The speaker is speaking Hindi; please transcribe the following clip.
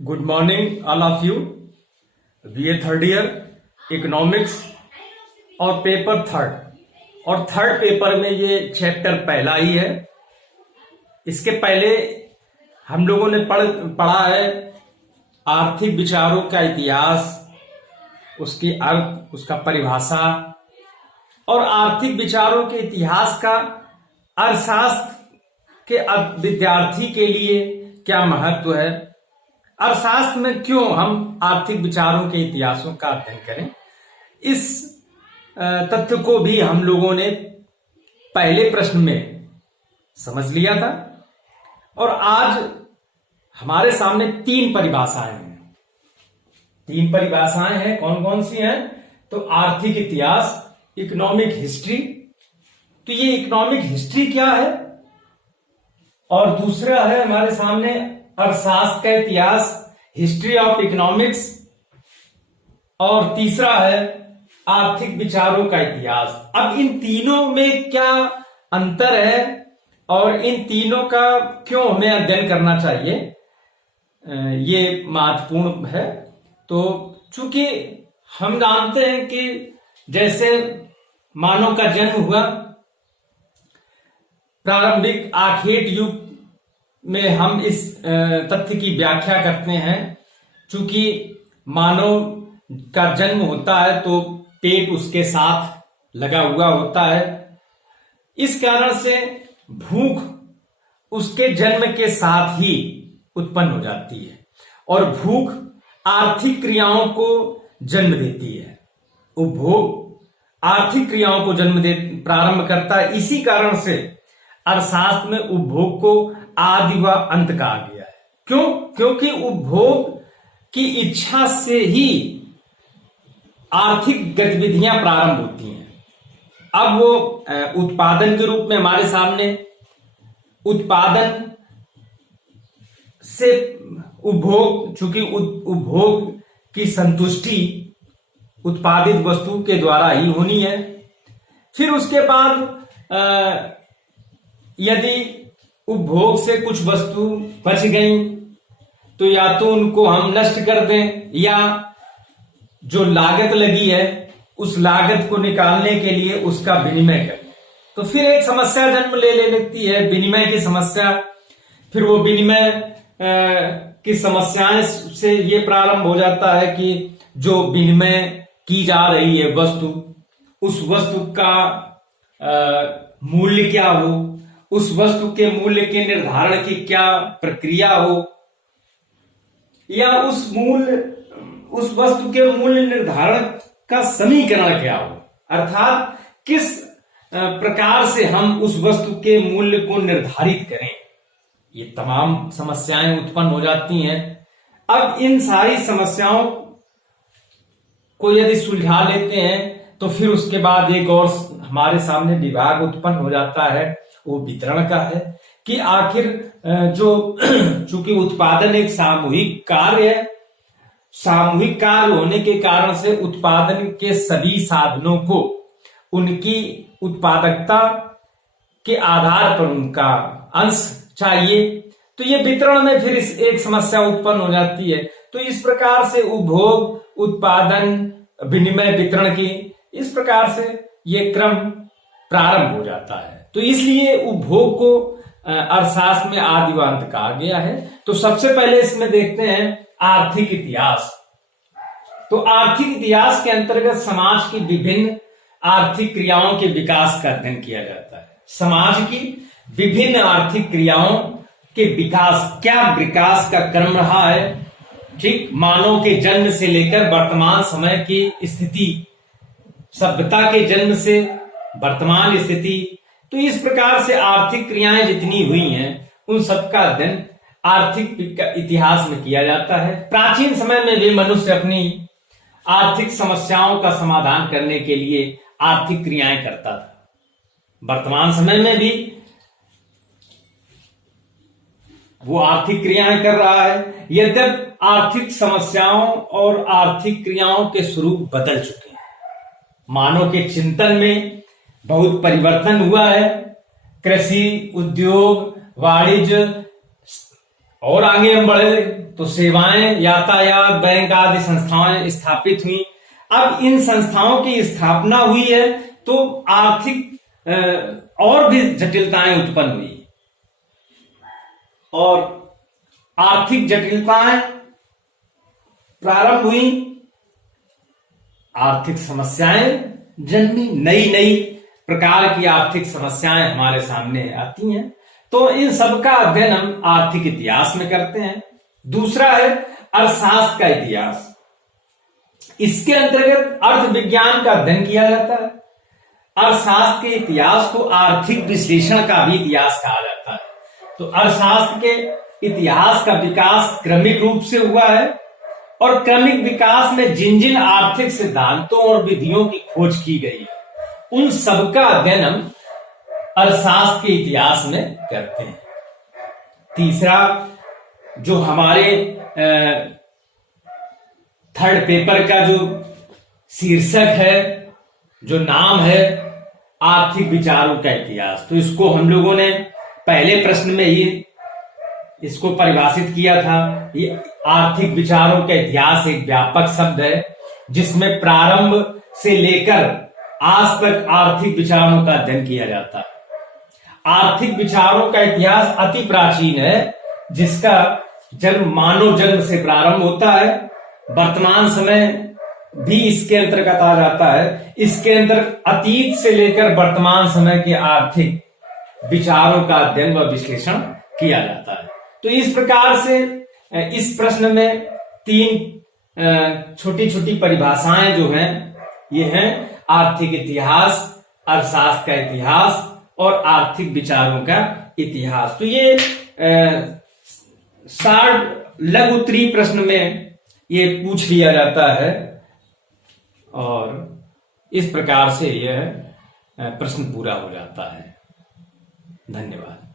Good morning all of you. BA third year economics और पेपर थर्ड और थर्ड पेपर में ये चैप्टर पहला ही है। इसके पहले हम लोगों ने पढ़ा है आर्थिक विचारों का इतिहास, उसकी अर्थ, उसका परिभाषा और आर्थिक विचारों के इतिहास का अर्थशास्त्र के विद्यार्थी के लिए क्या महत्व है, अर्थशास्त्र में क्यों हम आर्थिक विचारों के इतिहासों का अध्ययन करें। इस तथ्य को भी हम लोगों ने पहले प्रश्न में समझ लिया था और आज हमारे सामने तीन परिभाषाएं हैं। कौन कौन सी हैं? तो आर्थिक इतिहास, इकोनॉमिक हिस्ट्री। तो ये इकोनॉमिक हिस्ट्री क्या है? और दूसरा है हमारे सामने अर्थशास्त्र का इतिहास, हिस्ट्री ऑफ इकोनॉमिक्स। और तीसरा है आर्थिक विचारों का इतिहास। अब इन तीनों में क्या अंतर है और इन तीनों का क्यों हमें अध्ययन करना चाहिए, ये महत्वपूर्ण है। तो चूंकि हम जानते हैं कि जैसे मानव का जन्म हुआ, प्रारंभिक आर्किक युग में हम इस तथ्य की व्याख्या करते हैं, चूंकि मानव का जन्म होता है तो पेट उसके साथ लगा हुआ होता है। इस कारण से भूख उसके जन्म के साथ ही उत्पन्न हो जाती है और भूख आर्थिक क्रियाओं को जन्म देती है। उपभोग आर्थिक क्रियाओं को प्रारंभ करता है। इसी कारण से अर्थशास्त्र में उपभोग को आदि व अंत कहा गया है। क्यों? क्योंकि उपभोग की इच्छा से ही आर्थिक गतिविधियां प्रारंभ होती हैं। अब वो उत्पादन के रूप में हमारे सामने, उत्पादन से उपभोग, चूंकि उपभोग की संतुष्टि उत्पादित वस्तु के द्वारा ही होनी है। फिर उसके बाद यदि उपभोग से कुछ वस्तु बच गई तो या तो उनको हम नष्ट कर दें या जो लागत लगी है उस लागत को निकालने के लिए उसका विनिमय करें। तो फिर एक समस्या जन्म ले लेती है, विनिमय की समस्या। फिर वो विनिमय की समस्याएं से ये प्रारंभ हो जाता है कि जो विनिमय की जा रही है वस्तु, उस वस्तु का मूल्य क्या हो, उस वस्तु के मूल्य के निर्धारण की क्या प्रक्रिया हो, या उस वस्तु के मूल्य निर्धारण का समीकरण क्या हो, अर्थात किस प्रकार से हम उस वस्तु के मूल्य को निर्धारित करें। ये तमाम समस्याएं उत्पन्न हो जाती हैं। अब इन सारी समस्याओं को यदि सुलझा लेते हैं तो फिर उसके बाद एक और हमारे सामने विभाग उत्पन्न हो जाता है, वो वितरण का है कि आखिर जो चूंकि उत्पादन एक सामूहिक कार्य है, सामूहिक कार्य होने के कारण से उत्पादन के सभी साधनों को उनकी उत्पादकता के आधार पर उनका अंश चाहिए। तो ये वितरण में फिर एक समस्या उत्पन्न हो जाती है। तो इस प्रकार से उपभोग, उत्पादन, विनिमय, वितरण की इस प्रकार से ये क्रम प्रारंभ हो जाता है। तो इसलिए उपभोग को अर्थशास्त्र में आदि व अंत कहा गया है। तो सबसे पहले इसमें देखते हैं आर्थिक इतिहास। तो आर्थिक इतिहास के अंतर्गत समाज की विभिन्न आर्थिक क्रियाओं के विकास का अध्ययन किया जाता है। समाज की विभिन्न आर्थिक क्रियाओं के क्या विकास का क्रम रहा है, ठीक, मानव के जन्म से लेकर वर्तमान समय की स्थिति, सभ्यता के जन्म से वर्तमान स्थिति। तो इस प्रकार से आर्थिक क्रियाएं जितनी हुई हैं उन सबका अध्ययन आर्थिक इतिहास में किया जाता है। प्राचीन समय में भी मनुष्य अपनी आर्थिक समस्याओं का समाधान करने के लिए आर्थिक क्रियाएं करता था। वर्तमान समय में भी वो आर्थिक क्रियाएं कर रहा है, यद्यपि आर्थिक समस्याओं और आर्थिक क्रियाओं के स्वरूप बदल चुके हैं। मानव के चिंतन में बहुत परिवर्तन हुआ है। कृषि, उद्योग, वाणिज्य, और आगे हम बढ़े तो सेवाएं, यातायात, बैंक आदि संस्थाएं स्थापित हुई। अब इन संस्थाओं की स्थापना हुई है तो आर्थिक और भी जटिलताएं उत्पन्न हुई और आर्थिक जटिलताएं प्रारंभ हुई, आर्थिक समस्याएं जन्मी, नई नई प्रकार की आर्थिक समस्याएं हमारे सामने आती हैं। तो इन सब का अध्ययन हम आर्थिक इतिहास में करते हैं। दूसरा है अर्थशास्त्र का इतिहास। इसके अंतर्गत अर्थ विज्ञान का अध्ययन किया जाता है। अर्थशास्त्र के इतिहास को आर्थिक विश्लेषण का भी इतिहास कहा जाता है। तो अर्थशास्त्र के इतिहास का विकास क्रमिक रूप से हुआ है और क्रमिक विकास में जिन जिन आर्थिक सिद्धांतों और विधियों की खोज की गई है उन सबका अध्ययन हम अर्थशास्त्र के इतिहास में करते हैं। तीसरा जो हमारे थर्ड पेपर का जो शीर्षक है, जो नाम है आर्थिक विचारों का इतिहास, तो इसको हम लोगों ने पहले प्रश्न में ही इसको परिभाषित किया था। ये आर्थिक विचारों का इतिहास एक व्यापक शब्द है जिसमें प्रारंभ से लेकर आज तक आर्थिक विचारों का अध्ययन किया जाता है। आर्थिक विचारों का इतिहास अति प्राचीन है जिसका जन्म मानव जन्म से प्रारंभ होता है। वर्तमान समय भी इसके अंतर्गत आ जाता है। इसके अंदर अतीत से लेकर वर्तमान समय के आर्थिक विचारों का अध्ययन व विश्लेषण किया जाता है। तो इस प्रकार से इस प्रश्न में तीन छोटी छोटी परिभाषाएं जो हैं ये हैं आर्थिक इतिहास, अर्थशास्त्र का इतिहास और आर्थिक विचारों का इतिहास। तो ये 60 लघु उत्तरीय प्रश्न में ये पूछ लिया जाता है और इस प्रकार से यह प्रश्न पूरा हो जाता है। धन्यवाद।